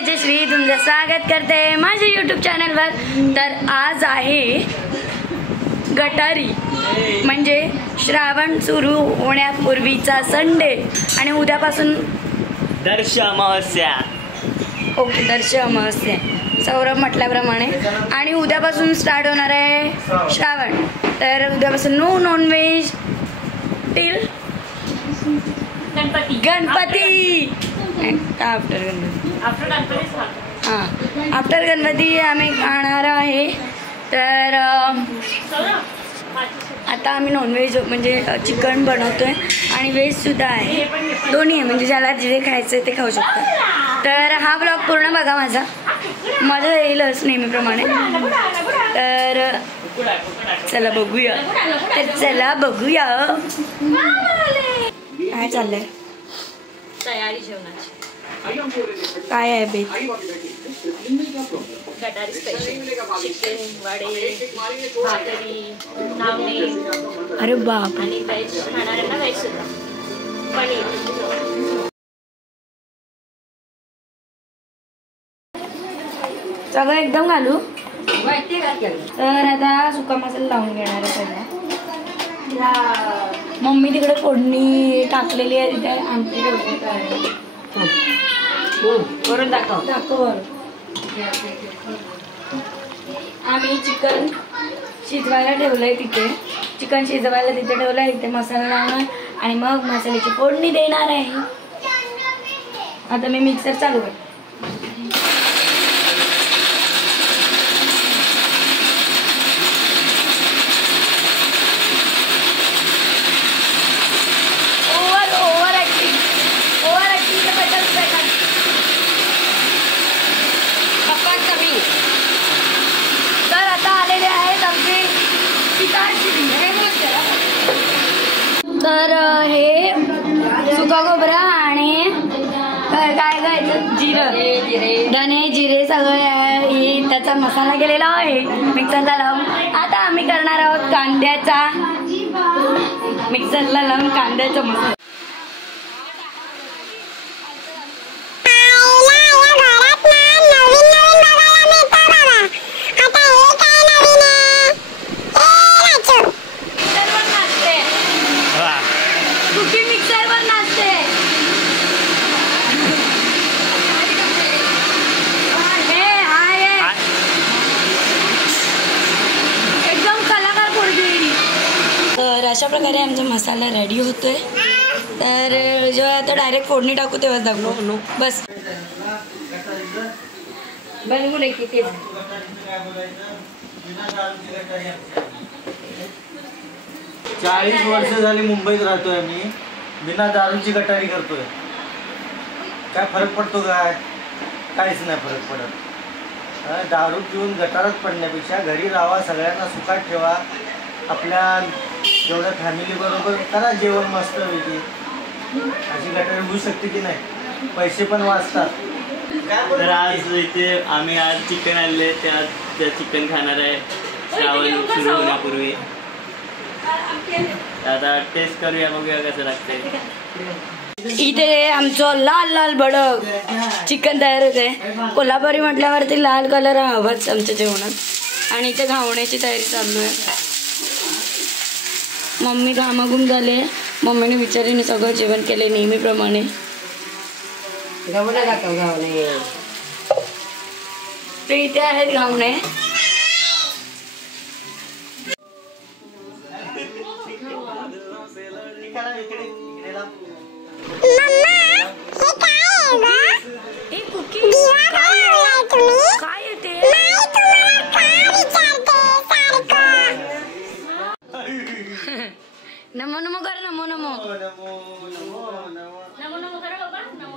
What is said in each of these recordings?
तेजश्री तुमचं स्वागत करते माझ्या यूट्यूब चॅनलवर। तर आज आहे गटारी म्हणजे श्रावण सुरू होण्यापूर्वीचा संडे आणि उद्यापासून दर्श अमावस्या। ओके, दर्श अमावस्या सौरभ म्हटल्याप्रमाणे। आणि उद्यापासून स्टार्ट होणार आहे श्रावण। तर उद्यापासून no nonveg till Ganpati after Ganpati आम्ही खाणार आहे। तर आता आम्ही नॉनव्हेज म्हणजे चिकन बनवतोय आणि व्हेज सुद्धा आहे, दोन्ही आहे, म्हणजे ज्याला जे खायचं आहे ते खाऊ शकतो। तर हा ब्लॉग पूर्ण बघा माझा येईलच नेहमीप्रमाणे। तर चला बघूया काय चाललंय, तयारी जेवणाची काय आहे बेत? गटारी स्पेशल चिकन वडे भाकरी नावणे। अरे बाप, आणि व्हेज खाणाऱ्यांना व्हेज सुद्धा पनीर सगळं एकदम घालू। तर आता सुका मसाला लावून घेणार आहे पहिला। मम्मी तिकडे फोडणी टाकलेली आहे, तिथे आमटी वरून दाखव। आम्ही चिकन शिजवायला ठेवलंय तिथे, ठेवलंय इथे मसाला लावणार आणि मग मसाल्याची फोडणी देणार आहे। आता मी मिक्सर चालू करते। तर हे सुका खोबरा आणि काय घ्यायचं, धने जिरे सगळं त्याचा मसाला केलेला आहे मिक्सरला लावून। आता आम्ही करणार आहोत कांद्याचा मिक्सरला लावून कांद्याचा मसाला। तर अशा प्रकारे आमचा मसाला रेडी होतोय। तर जेव्हा आता डायरेक्ट फोडणी टाकू तेव्हा दाखवू बस। चाळीस वर्ष झाली मुंबईत राहतोय मी, बिना दारूची गटारी करतोय। काय फरक पडतो काय? काहीच नाही फरक पडत। दारू पिऊन गटारात पडण्यापेक्षा घरी राहा, सगळ्यांना सुखात ठेवा, आपल्या जेवढ्या फॅमिली बरोबर करा जेवण मस्त पैकी। अशी गटारी होऊ शकते की नाही, पैसे पण वाचतात। तर आज इथे आम्ही आज चिकन आणले, त्या चिकन खाणार आहे श्रावण सुरू होण्यापूर्वी। आता टेस्ट करूया, बघूया कसं लागतंय। इथे आमचं लाल लाल भडक चिकन तयार होते। कोल्हापुरी म्हटल्यावरती लाल कलर हवाच आमच्या जेवणात। आणि इथे घावण्याची तयारी चालू आहे। मम्मी घामाघूम झाले, मम्मीने विचारीने सगळं जेवण केले नेहमीप्रमाणे। ते इथे आहेत घावणे। नमो नमो कर, नमो नमो करा बाबा, नमो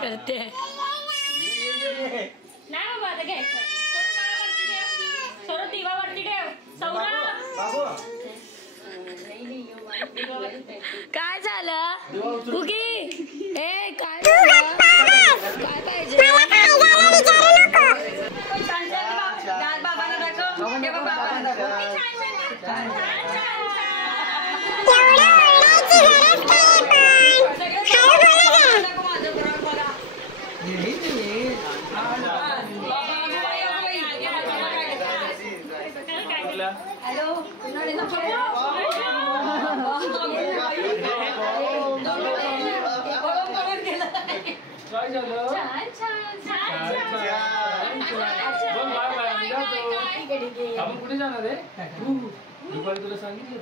करते। नाही बाबा, आता घ्यायचं सौरभ दिवावरती ठेव। सौरभ काय झालं कुकी? ए काय झालं? काय पाहिजे? बाबांना दाखव, बाबांना दाखव। काय झालं? बोल बाय बाय, मी जातो. आपण कुठे जाणार आहे? दुपारी तुला सांगितलं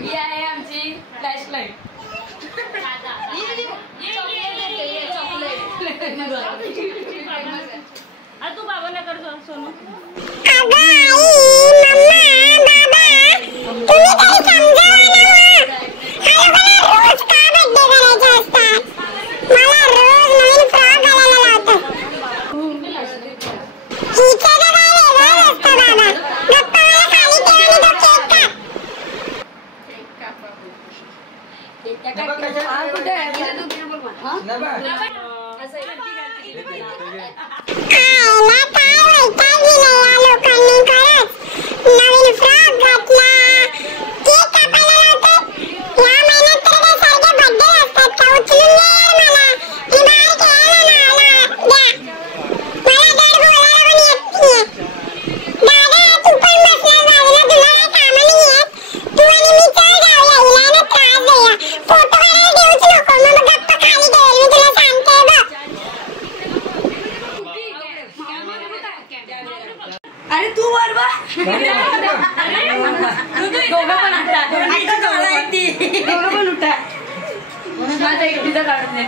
ही आहे आमची फ्लॅशलाईट. तू बाबांना करतो सोनू. अरे तू बरोबर दोघं पण आता दोघं पण उठा माझा एकटीचा काढून दे.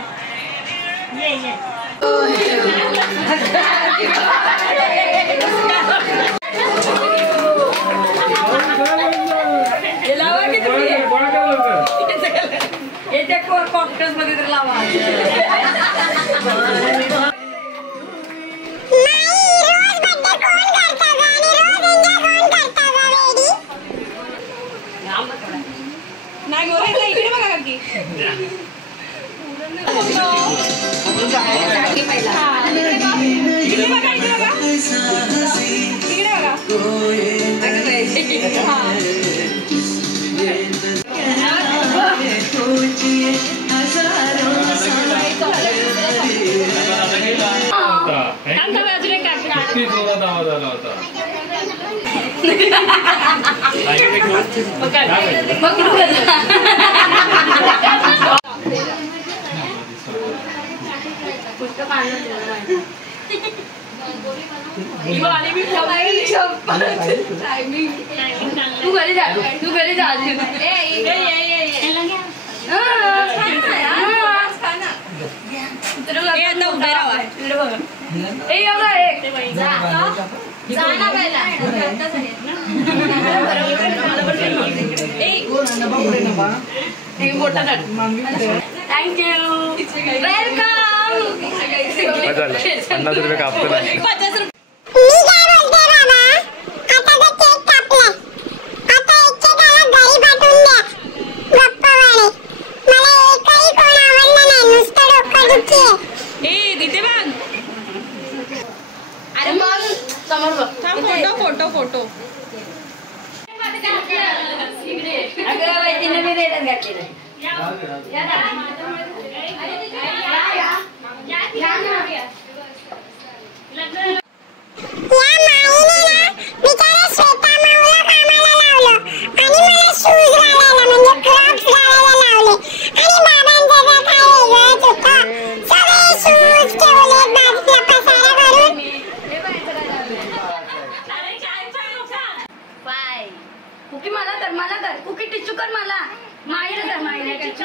लावा की तुम्ही येत्या कॉकटेल्स मध्ये तर लावा. नाही गोरे इकडे बघा काकी. इकडे बघा इकडे बघा तू घरी जा तू घरी जा. उभे राहा थँक्यू वेलकम. 50 रुपये कापतो. अरे मग समोर फोटो फोटो अगं बाई तिने मी रेडच घातलेलं. कुकी मला कर कुकी टिचू कर मला माईला कर माईला टिचू.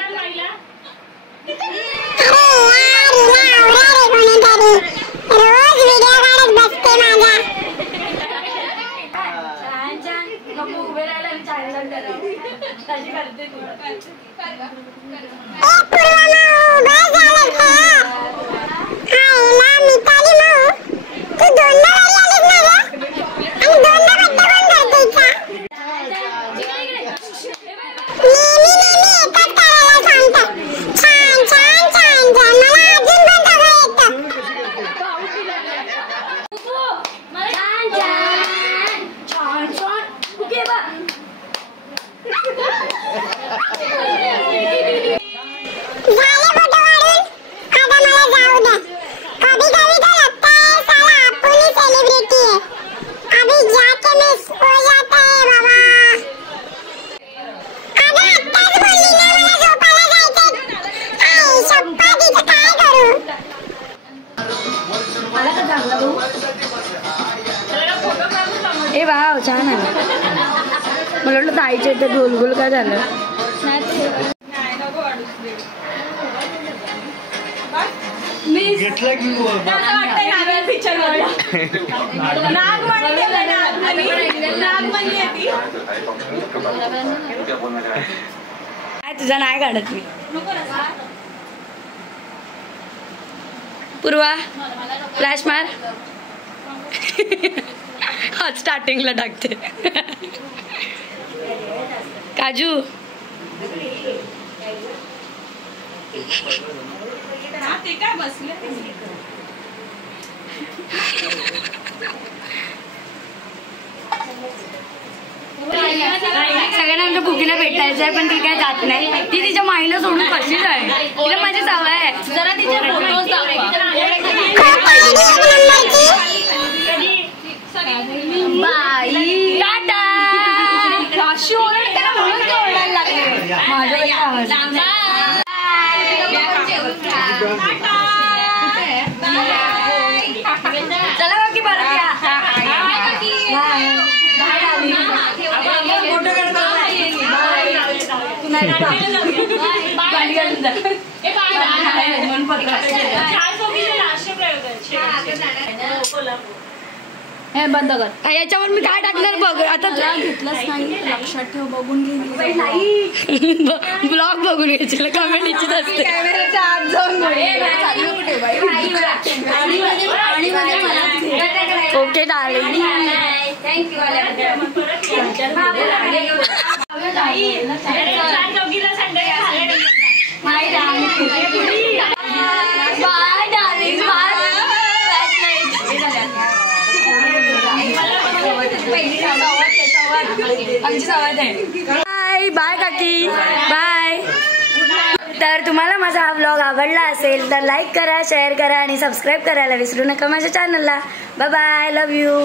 तू ए वाव छान आहे. मला वाटलं ताईच्या इथे गोल गोल काय झालं. घेतला की काय तुझा नाही काढत मी. पूर्वा फ्लॅश मार. हा स्टार्टिंगला टाकते. काजू ते काय बसले सगळ्यांना आमच्या कुकीला भेटायचं आहे पण ती काय जात नाही. ती तिच्या माईला सोडून कशी जाईल. तिला माझी सवय आहे. जरा तिचे फोटोज बाई टाटा. अशी ओरड त्याला म्हणून ते ओरडायला लागले. माझ्या आवाज चला बाकी परत या. हे बंद कर. याच्यावर मी काय टाकणार बघ आता. घेतलंच नाही लक्षात ठेव. बघून घे. ब्लॉग बघून घ्यायची कमेंट इच्छित असते. Okay darling. Bye darling. Bye bye काकी बाय. तर तुम्हाला माझा हा व्लॉग आवडला असेल तर लाईक करा, शेअर करा आणि सबस्क्राईब करायला विसरू नका माझ्या चॅनलला. Bye bye. Love you.